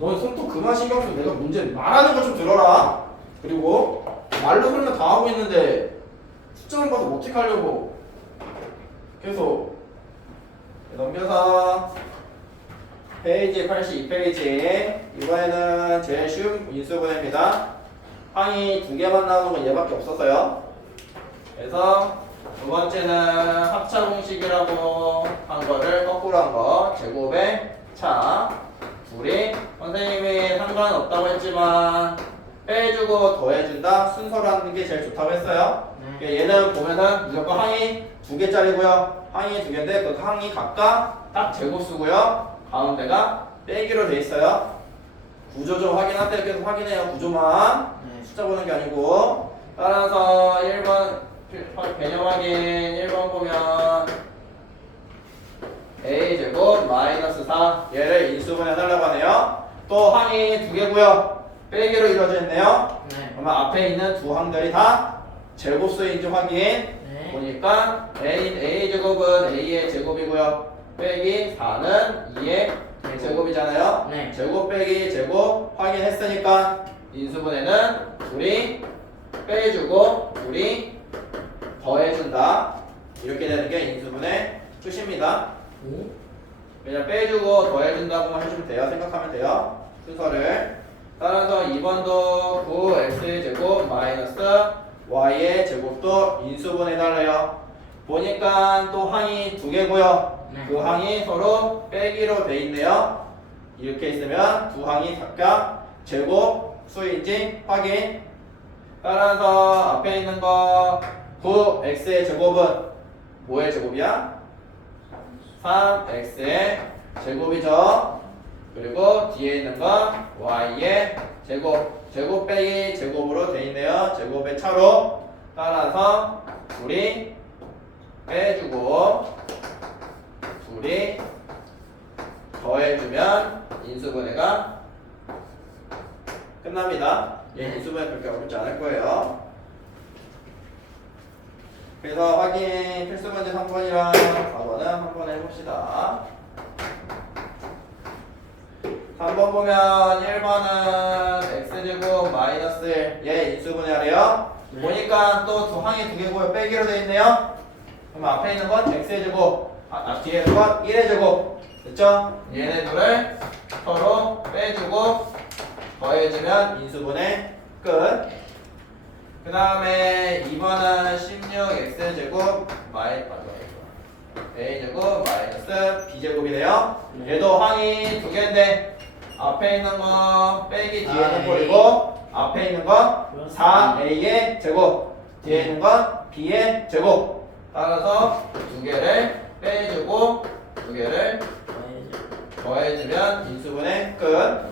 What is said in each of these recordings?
너 손톱 그만 신경 쓰고 내가 문제 말하는 거 좀 들어라. 그리고 말로 설명 다 하고 있는데 숫자만 봐서 어떻게 하려고. 계속 넘겨서 페이지 82페이지 이번에는 제일 쉬운 인수분해입니다. 항이 두 개만 나오는 건 얘밖에 없어서요. 그래서 두 번째는 합차 공식이라고 한 거를 거꾸로 한 거 제곱의 차 둘이 선생님이 상관없다고 했지만 빼주고 더해준다 순서로 하는 게 제일 좋다고 했어요. 네. 얘는 보면은 무조건 항이 두 개짜리고요. 항이 두 개인데 그 항이 각각 딱 제곱수고요. 가운데가 빼기로 돼 있어요. 구조 좀 확인하세요. 계속 확인해요. 구조만 네. 숫자 보는 게 아니고 따라서 1번 개념 확인 1번 보면 a 제곱 마이너스 4 얘를 인수분해 하려고 하네요. 또 항이 두 개고요. 빼기로 이루어져 있네요. 네. 그러면 앞에 있는 두 항들이 다 제곱수인지 확인. 네. 보니까 a, a 제곱은 a의 제곱이고요. 빼기 4는 2의 제곱이잖아요. 네. 제곱 빼기 제곱 확인했으니까 인수분해는 둘이 빼주고 둘이 더해준다. 이렇게 되는 게 인수분해 뜻입니다. 오. 그냥 빼주고 더해준다고만 해주면 돼요. 생각하면 돼요. 순서를. 따라서 2번도 9x의 제곱 마이너스 y의 제곱도 인수분해 달래요. 보니까 또 항이 두 개고요. 네. 그 항이 서로 빼기로 돼 있네요. 이렇게 있으면 두 항이 각각 제곱 수인지 확인. 따라서 앞에 있는 거 9x의 제곱은 뭐의 제곱이야? 3x의 제곱이죠. 그리고 뒤에 있는 건 y의 제곱. 제곱 빼기 제곱으로 돼 있네요. 제곱의 차로. 따라서 둘이 빼주고 둘이 더해주면 인수분해가 끝납니다. 얘 인수분해 그렇게 어렵지 않을 거예요. 그래서 확인 필수 문제 3번이랑 4번은 한번 해봅시다. 3번 보면 1번은 x제곱 마이너스 1, 얘 인수분해하래요. 네. 보니까 또 두 항이 두 개고 빼기로 돼 있네요. 그럼 앞에 있는 건 x의 제곱, 아, 아, 뒤에 있는 건 1의 제곱. 됐죠? 얘네 둘을 서로 빼주고 더해주면 인수분해 끝. 그 다음에 2번은 16x 제곱 마이 맞아 a 제곱 마이너스 b 제곱이네요. 네. 얘도 항이 두 개인데 앞에 있는 거 빼기 뒤에 있는 4A. 꼴이고 앞에 있는 건 4a의 제곱 뒤에 있는 건 b의 제곱 따라서 두 개를 빼주고 두 개를 더해주면 인수분해 끝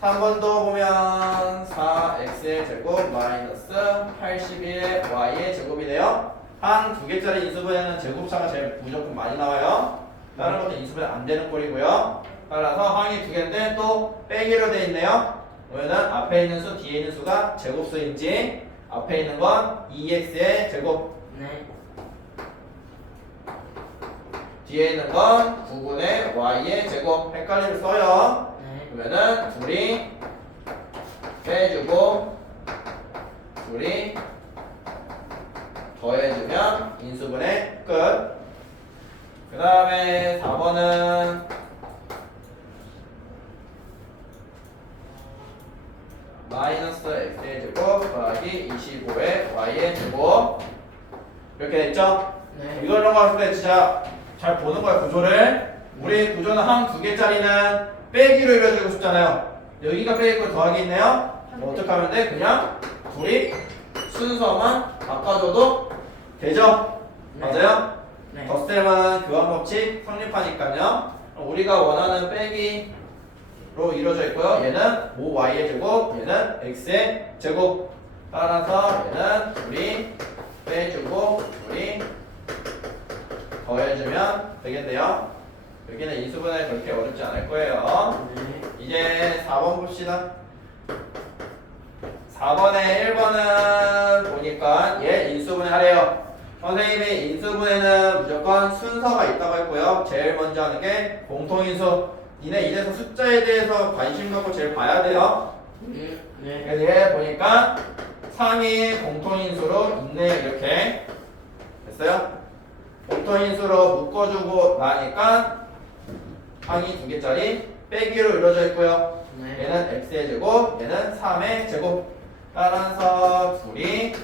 3번도 보면 4x의 제곱 마이너스 81의 y의 제곱이네요. 한 두 개짜리 인수분해는 제곱차가 제일 무조건 많이 나와요. 다른 것도 인수분해 안 되는 꼴이고요. 따라서 항이 두 개인데 또 빼기로 돼 있네요. 그러면은 앞에 있는 수 뒤에 있는 수가 제곱수인지 앞에 있는 건 2x의 제곱. 네. 뒤에 있는 건 9분의 y의 제곱. 헷갈리면 써요. 네. 그러면은 둘이 빼주고 둘이 더해주면 인수분해 끝. 그 다음에 4번은 마이너스 x의 제곱 더하기 25의 y의 제곱 이렇게 됐죠? 네. 이걸 넘어갔을 때 진짜 잘 보는 거야 구조를 우리 구조는 한 두 개짜리는 빼기로 이루어지고 싶잖아요 여기가 빼기고 더하기 있네요 뭐 어떻게 하면 돼? 그냥 둘이 순서만 바꿔줘도 되죠? 네. 맞아요? 네. 덧셈은 교환 법칙 성립하니까요 우리가 원하는 빼기로 이루어져 있고요 얘는 5y의 제곱 얘는 x의 제곱 따라서 얘는 둘이 빼주고 둘이 더해주면 되겠네요. 여기는 인수분해 그렇게 어렵지 않을 거예요. 네. 이제 4번 봅시다. 4번에 1번은 보니까 얘 인수분해 하래요. 선생님이 인수분해는 무조건 순서가 있다고 했고요. 제일 먼저 하는 게 공통인수. 니네 이래서 숫자에 대해서 관심 갖고 제일 봐야 돼요. 네. 네. 그래서 얘 보니까 상위 공통인수로 있네 이렇게 됐어요? 공통인수로 묶어주고 나니까 상위 두 개짜리 빼기로 이루어져 있고요. 네. 얘는 x의 제곱, 얘는 3의 제곱. 따라서 둘이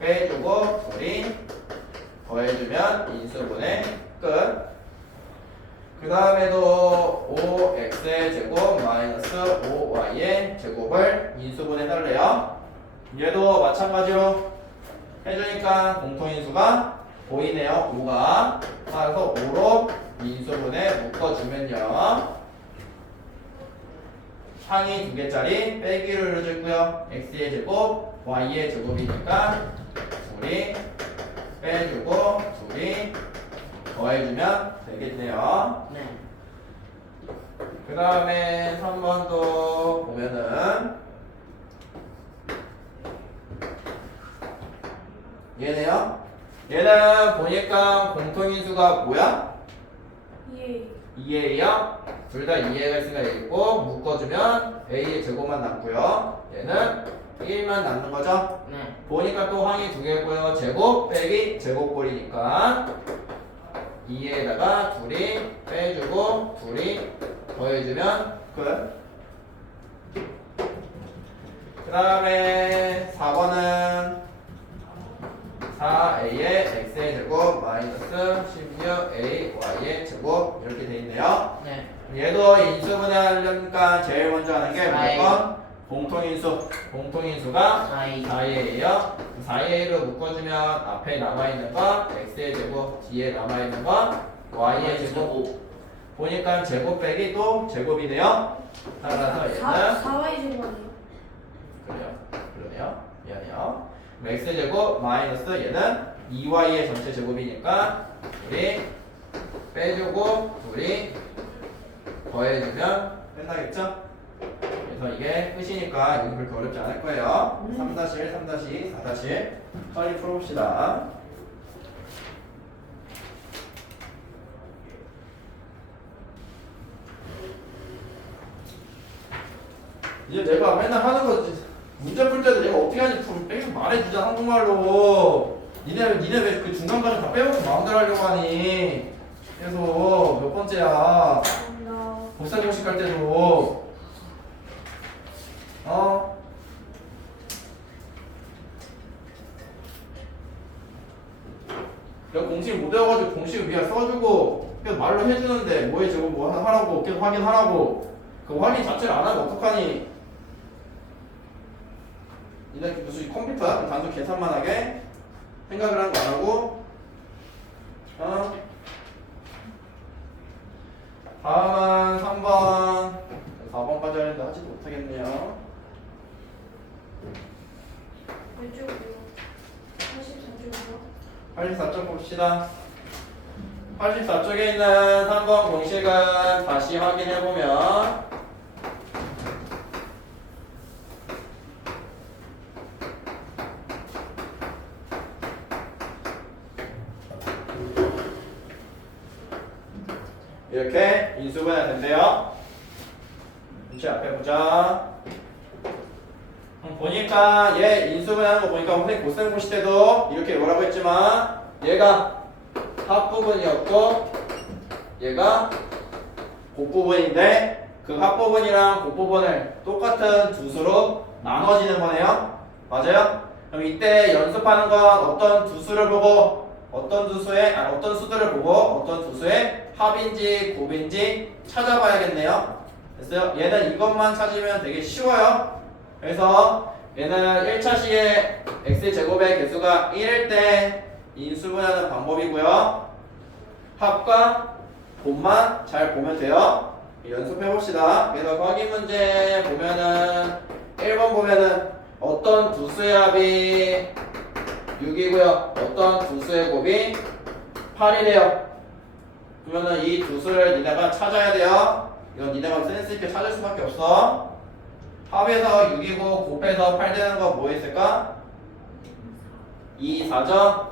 빼주고 둘이 더해주면 인수분의 끝. 그 다음에도 5x의 제곱 마이너스 5y의 제곱을 인수분해 달래요. 얘도 마찬가지로 해주니까 공통인수가 보이네요. 5가. 따라서 5로 인수분해 묶어주면요. 상위 두 개짜리 빼기를 있고요. x의 제곱, y의 제곱이니까 둘이 빼주고 둘이 더해주면 되겠네요. 네. 그 다음에 3번도 보면은 얘네요. 얘는 보니까 공통인수가 뭐야? 예. 2a요. 둘다 2a가 있으니까 있고 묶어주면 a의 제곱만 남고요. 얘는 1만 남는 거죠. 네. 보니까 또 항이 두 개고요. 제곱 빼기 제곱꼴이니까 2에다가 둘이 빼주고 둘이 더해주면 끝. 그 다음에 4번은 4a의 x의 제곱 마이너스 16a y의 제곱 이렇게 돼 있네요. 네. 얘도 인수분해 하려니까 제일 먼저 하는 게 사이. 무조건 공통인수. 공통인수가 4이 4a예요. 4a로 묶어주면 앞에 남아있는 거 x의 제곱, 뒤에 남아있는 거 y의 제곱. 보니까 제곱 빼기 또 제곱이네요. 따라서 얘는 4, 4y 제곱 아니에요? 그래요. 그러네요. 미안해요. X의 제곱 마이너스 얘는 2y의 전체 제곱이니까 우리 빼주고 둘이 더해주면 끝나겠죠? 그래서 이게 끝이니까 여기 그렇게 어렵지 않을 거예요. 음. 3-1, 3-2, 4- 빨리 풀어봅시다. 이제 내가 맨날 하는 거지. 문제 풀 때도 내가 어떻게 하는지 좀 빼고 말해주자 한국말로. 니네 니네 왜 그 중간 과정 다 빼먹고 마음대로 하려고 하니? 계속 몇 번째야? 복사 공식 할 때도 어? 내가 공식 못 외워가지고 공식을 위에 써주고 계속 말로 해주는데 뭐에 저거 뭐 하라고 계속 확인하라고 그 확인 자체를 안 하면 어떡하니 니네 무슨 컴퓨터야? 그럼 단순 계산만 하게 생각을 하는 거안 하고 어? 다음은 3번 4번까지 하는데 하지도 못하겠네요 왼쪽이요. 84쪽이요. 84쪽 봅시다 84쪽에 있는 3번 공식은 다시 확인해보면 이렇게 인수분해 된대요. 문제 앞에 보자. 음, 보니까 얘 인수분해하는 거 보니까 선생님 고생고시 때도 이렇게 뭐라고 했지만 얘가 합부분이었고 얘가 곱부분인데 그 합부분이랑 곱부분을 똑같은 두 수로 나눠지는 거네요. 맞아요? 그럼 이때 연습하는 건 어떤 두 수를 보고 어떤 두 수의 아 어떤 수들을 보고 어떤 두 수의 합인지 곱인지 찾아봐야겠네요 됐어요? 얘는 이것만 찾으면 되게 쉬워요 그래서 얘는 1차식의 x제곱의 개수가 1일 때 인수분해하는 방법이고요. 합과 곱만 잘 보면 돼요. 연습해 봅시다. 그래서 확인 문제 보면은 1번 보면은 어떤 두 수의 합이 6이고요. 어떤 두 수의 곱이 8이래요. 그러면은 이 두 수를 니네가 찾아야 돼요. 이건 니네가 센스 있게 찾을 수밖에 없어. 합에서 6이고 곱해서 8 되는 거 뭐 있을까? 2, 4죠?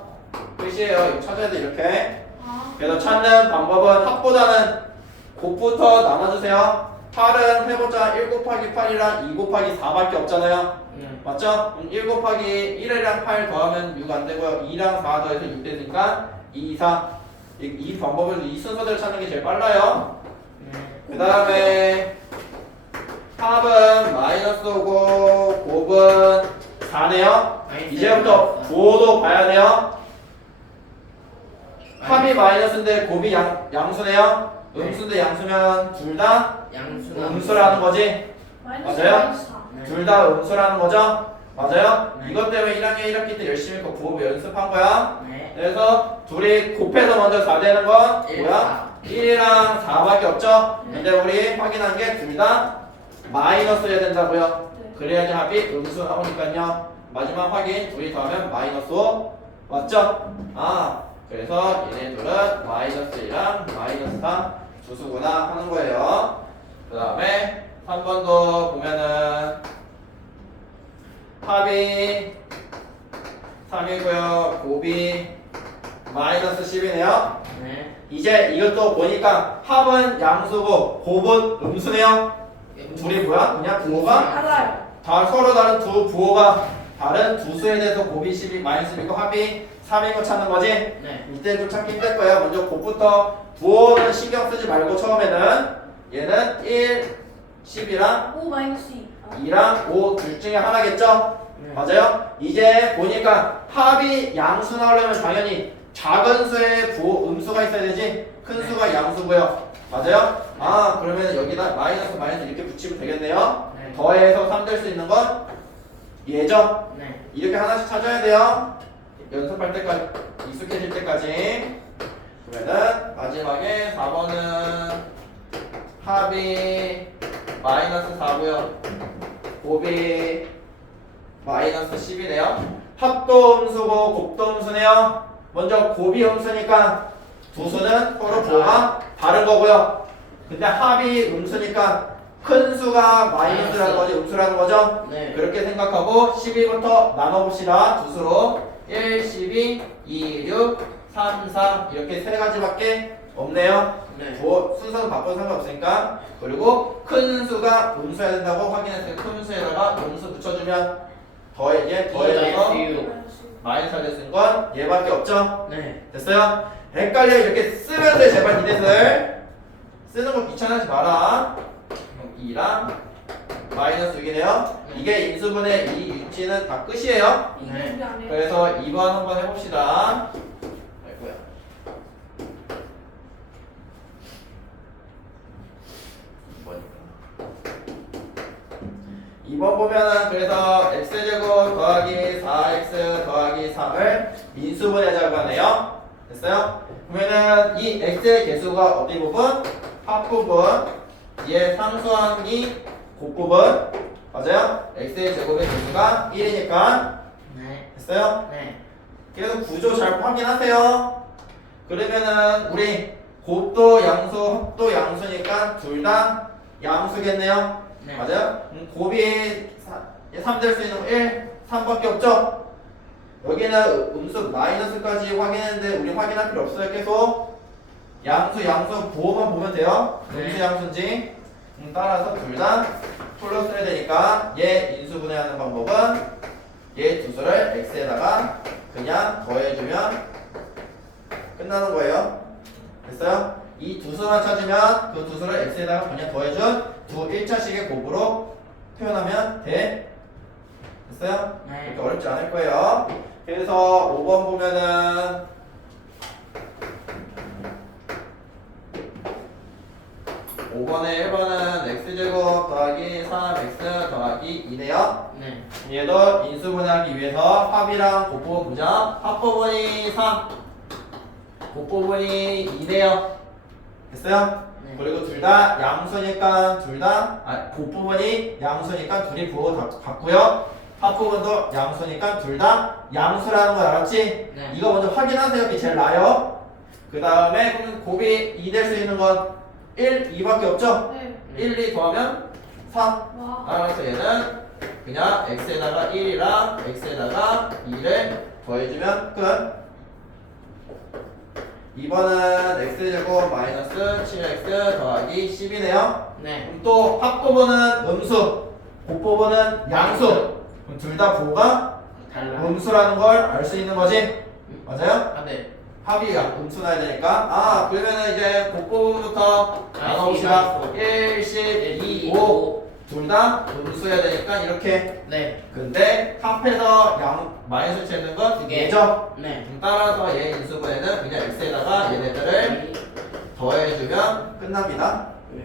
끝이에요. 이거 찾아야 돼 이렇게. 아. 그래서 찾는 방법은 합보다는 곱부터 나눠주세요 8은 해보자 1 곱하기 8이랑 2 곱하기 4밖에 없잖아요 네. 맞죠? 그럼 1 곱하기 1이랑 8 더하면 6 안 되고요. 2랑 4 더해서 6 되니까 2, 4 이, 이 방법을 이 순서대로 찾는 게 제일 빨라요. 네. 그 다음에 합은 마이너스 5고 곱은 4네요. 이제부터 부호도 봐야 돼요. 합이 마이너스인데 곱이 양, 양수네요. 음수인데 양수면 둘 다 양수나 음수라는 거지? 맞아요? 마이너스 4. 네. 둘다 음수라는 거죠 맞아요? 네. 이것 때문에 1학년 1학기 때 열심히 그 부호 연습한 거야 네. 그래서 둘이 곱해서 먼저 4 되는 건 일, 뭐야? 1이랑 4밖에 없죠? 네. 근데 우리 확인한 게 둘 다 마이너스여야 된다고요 네. 그래야지 합이 음수 나오니까요 마지막 확인 둘이 더하면 마이너스 5 맞죠? 아 그래서 얘네 둘은 마이너스 1이랑 마이너스 4 주수구나 하는 거예요 그 다음에 3번도 보면은 합이 3이고요 곱이 마이너스 10이네요 네. 이제 이것도 보니까 합은 양수고 곱은 음수네요 둘이 뭐야? 그냥 부호가. 다 서로 다른 두 부호가 다른 두 수에 대해서 곱이 10이 마이너스 1이고 합이 3인 거 찾는 거지? 네. 이때 좀 찾기 힘들 거예요. 먼저 곱부터 부호는 신경 쓰지 말고 처음에는 얘는 1, 10이랑 5 마이너스 2. 아, 2랑 5 둘 중에 하나겠죠? 네. 맞아요? 이제 보니까 합이 양수 나오려면 당연히 작은 수에 부호 음수가 있어야 되지 큰 네. 수가 양수고요. 맞아요? 아 그러면 여기다 마이너스 마이너스 이렇게 붙이면 되겠네요. 네. 더해서 3 될 수 있는 건 얘죠? 네. 이렇게 하나씩 찾아야 돼요. 연습할 때까지 익숙해질 때까지. 그러면은 마지막에 4번은 합이 마이너스 4고요. 곱이 마이너스 10이네요. 합도 음수고 곱도 음수네요. 먼저 곱이 음수니까 두 수는 서로 부호가 다른 거고요. 근데 합이 음수니까 큰 수가 마이너스라는 거지 음수라는 거죠. 네. 그렇게 생각하고 12부터 나눠봅시다. 두 수로 1, 12, 2, 6, 3, 4 이렇게 세 가지밖에 없네요. 네. 뭐 순서는 바꿔도 상관없으니까 그리고 큰 수가 음수해야 된다고 확인했어요. 큰 수에다가 음수 붙여주면 더해 얘 더해져서 이유. 마이너스 6. 마이너스가 됐는 건 얘밖에 없죠. 네. 됐어요? 헷갈려 이렇게 쓰면 돼 제발 니네들 쓰는 거 귀찮아하지 마라 2랑 마이너스 6이네요 이게 인수분의 이 위치는 다 끝이에요 네. 그래서 2번 한번 해봅시다 아이고야 2번 보면은 그래서 x제곱 더하기 4x 더하기 3을 인수분해자고 하네요 됐어요? 그러면은 이 x의 개수가 어디 부분? 합 부분 얘 상수항이 곱 부분 맞아요? x의 제곱의 개수가 1이니까 네. 됐어요? 네. 그래서 구조 잘 확인하세요. 그러면은 우리 곱도 양수, 합도 양수니까 둘 다 양수겠네요. 네. 맞아요? 음, 곱이 3 될 수 있는 거 1, 3밖에 없죠? 여기는 음수 마이너스까지 확인했는데 우리 확인할 필요 없어요. 계속 양수, 양수 부호만 보면 돼요. 네. 음수, 양수인지 음, 따라서 둘 다 플러스 해야 되니까 얘 인수 분해하는 방법은 얘 두 수를 x에다가 그냥 더해주면 끝나는 거예요. 됐어요? 이 두 수만 찾으면 그 두 수를 x에다가 그냥 더해준 두 1차식의 곱으로 표현하면 돼. 됐어요? 네. 그렇게 어렵지 않을 거예요. 그래서 5번 보면은 5번에 1번은 x제곱 더하기 3x 더하기 2네요. 네. 얘도 인수분해하기 위해서 합이랑 곱부분 보자. 합부분이 3, 곱부분이 2네요. 됐어요? 네. 그리고 둘 다 양수니까 둘 다, 아, 곱부분이 양수니까 둘이 부호 다 같고요. 합부분도 양수니까 둘 다 양수라는 거 알았지? 네. 이거 먼저 확인하세요. 그게 제일 나아요. 그 다음에 그럼 곱이 2 될 수 있는 건 1, 2밖에 없죠? 네. 1, 2 더하면 4. 와. 따라서 얘는 그냥 x에다가 1이랑 x에다가 2를 더해주면 끝. 2번은 x제곱 마이너스 7x 더하기 10이네요. 네. 그럼 또 합부분은 음수, 곱부분은 양수. 그럼 둘 다 부호가 달라. 음수라는 걸 알 수 있는 거지? 맞아요? 아, 네. 합이 음수 나야 되니까. 아, 그러면은 이제 곱부분부터 나눠봅시다. 1, 10, 2, 5. 둘다 음수여야 되니까 이렇게. 네. 근데 합해서 양 마이너스 채는 건 두 개. 얘죠? 네. 그럼 따라서 얘 인수분해는 그냥 x에다가 얘네들을 더해주면 끝납니다. 네.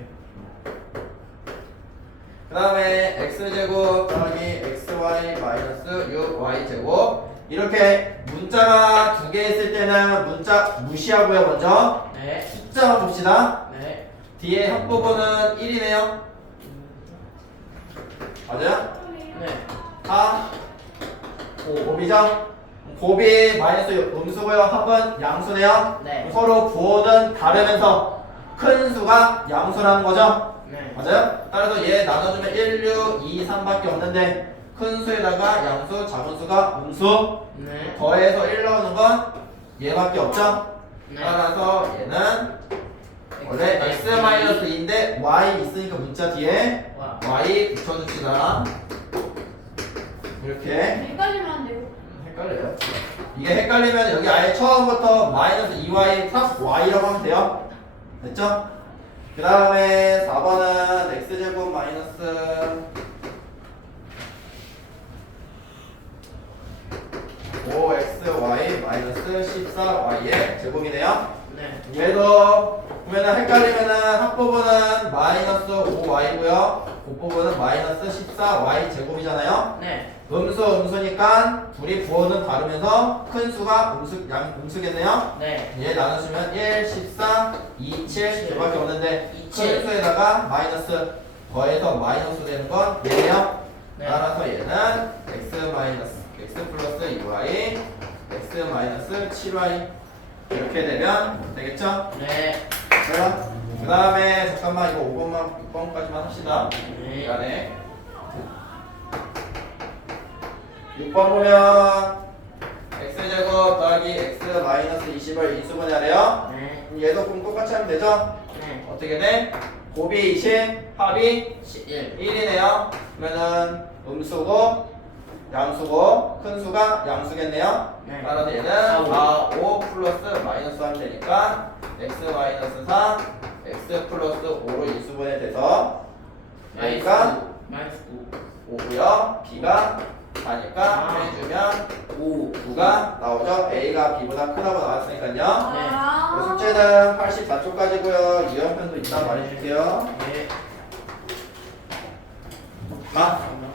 그 다음에 x제곱 더하기 xy 마이너스 6y제곱 이렇게 문자가 두 개 있을 때는 문자 무시하고요 먼저 네. 숫자만 봅시다 네. 뒤에 합부분은 1이네요 맞아요? 네. 4 곱이죠? 곱이 마이너스 음수고요 합은 양수네요 네. 서로 부호는 다르면서 큰 수가 양수라는 거죠 네. 맞아요? 따라서 얘 나눠주면 1, 6, 2, 3밖에 없는데 큰 수에다가 양수, 작은 수가 음수 네. 더해서 1 나오는 건 얘밖에 없죠? 네. 따라서 얘는 원래 x-2인데 y 있으니까 문자 뒤에 와. y 붙여줍시다 이렇게 헷갈리면 안 돼요. 헷갈려요 이게 헷갈리면 여기 아예 처음부터 마이너스 2y 플러스 y라고 하면 돼요 됐죠? 그 다음에 4번은 x제곱 마이너스 5xy 마이너스 14y의 제곱이네요 네. 얘도 보면은 헷갈리면은 합부분은 마이너스 5y고요 곱부분은 마이너스 14y 제곱이잖아요 네. 음수 음수니까 둘이 부호는 다르면서 큰 수가 음수 양 음수겠네요. 네. 얘 나눠주면 1, 14, 2, 7 이밖에 없는데 큰 27. 수에다가 마이너스 더해서 마이너스 되는 건 얘네요. 네. 따라서 얘는 x 마이너스 x 플러스 2y x 마이너스 7y 이렇게 되면 되겠죠? 네. 그 다음에 잠깐만 이거 5번만 6번까지만 합시다. 네. 시간에 6번 보면 x제곱 더하기 x 마이너스 20을 인수분해 하래요 네. 그럼 얘도 그럼 똑같이 하면 되죠? 네. 어떻게 돼? 곱이 20, 합이 11. 1이네요 그러면은 음수고 양수고 큰 수가 양수겠네요 네. 따라서 얘는 4, 4, 5 플러스 마이너스 하면 되니까 x 마이너스 4, x 플러스 5로 인수분해 돼서 여기가 마이너스 9. 5고요. B가 4니까 아. 해주면 5. 9가 나오죠. A가 B보다 크다고 나왔으니까요. 그 아. 숙제는 84초까지고요. 유형편도 이따 말해줄게요. 네. 마. 잠깐만.